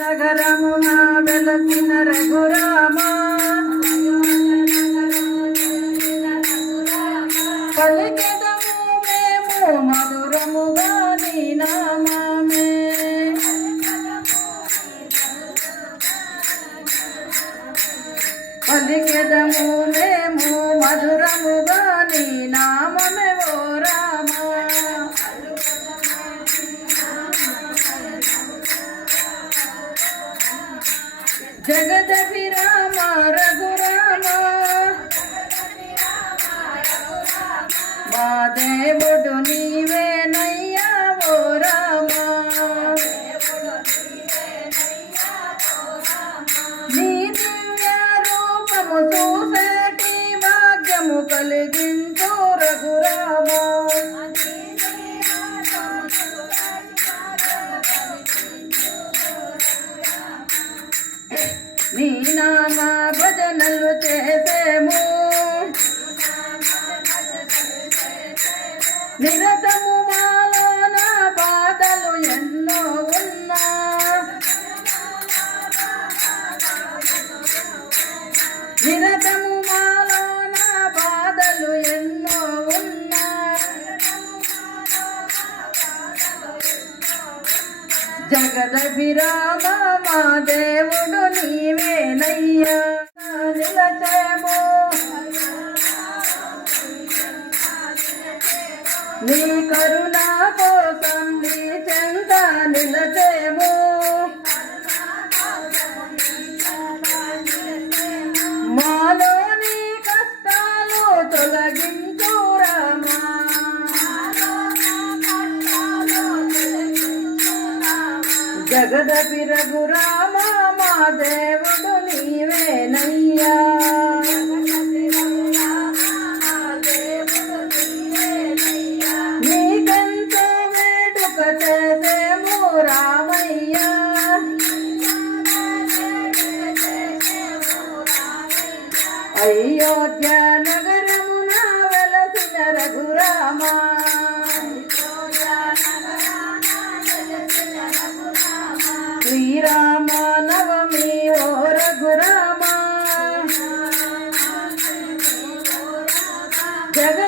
నగరమున వెలసిన రఘురామ. పలికెదము మేము మధురముగా నీ నామమే పలికెదము మే జగద విరామ రఘురామ. మా దేవుడు నీవేనయ్యా ఓ రామ. నీ దివ్య రూపము చూసేటి భాగ్యము కలిగించు రఘురామ. నీ నామ భజనలు చేసేము. నిరతము మాలోన బాధలు ఎన్నో ఉన్నా. నిరతము మాలోన బాధలు ఎన్నో ఉన్నా. జగద విరామ మా దేవుడు నిలచేమో నీ కరుణ కోసం నీ చెంత నిలచేమో. మాలో కష్టాలు తొలగించు జగద రఘురామ మా వేడుక చేసేము రామయ్యా. అయోధ్య నగరమున వెలసిన రఘురామ. శ్రీరామ నవమి ఓ రఘురామ. జగద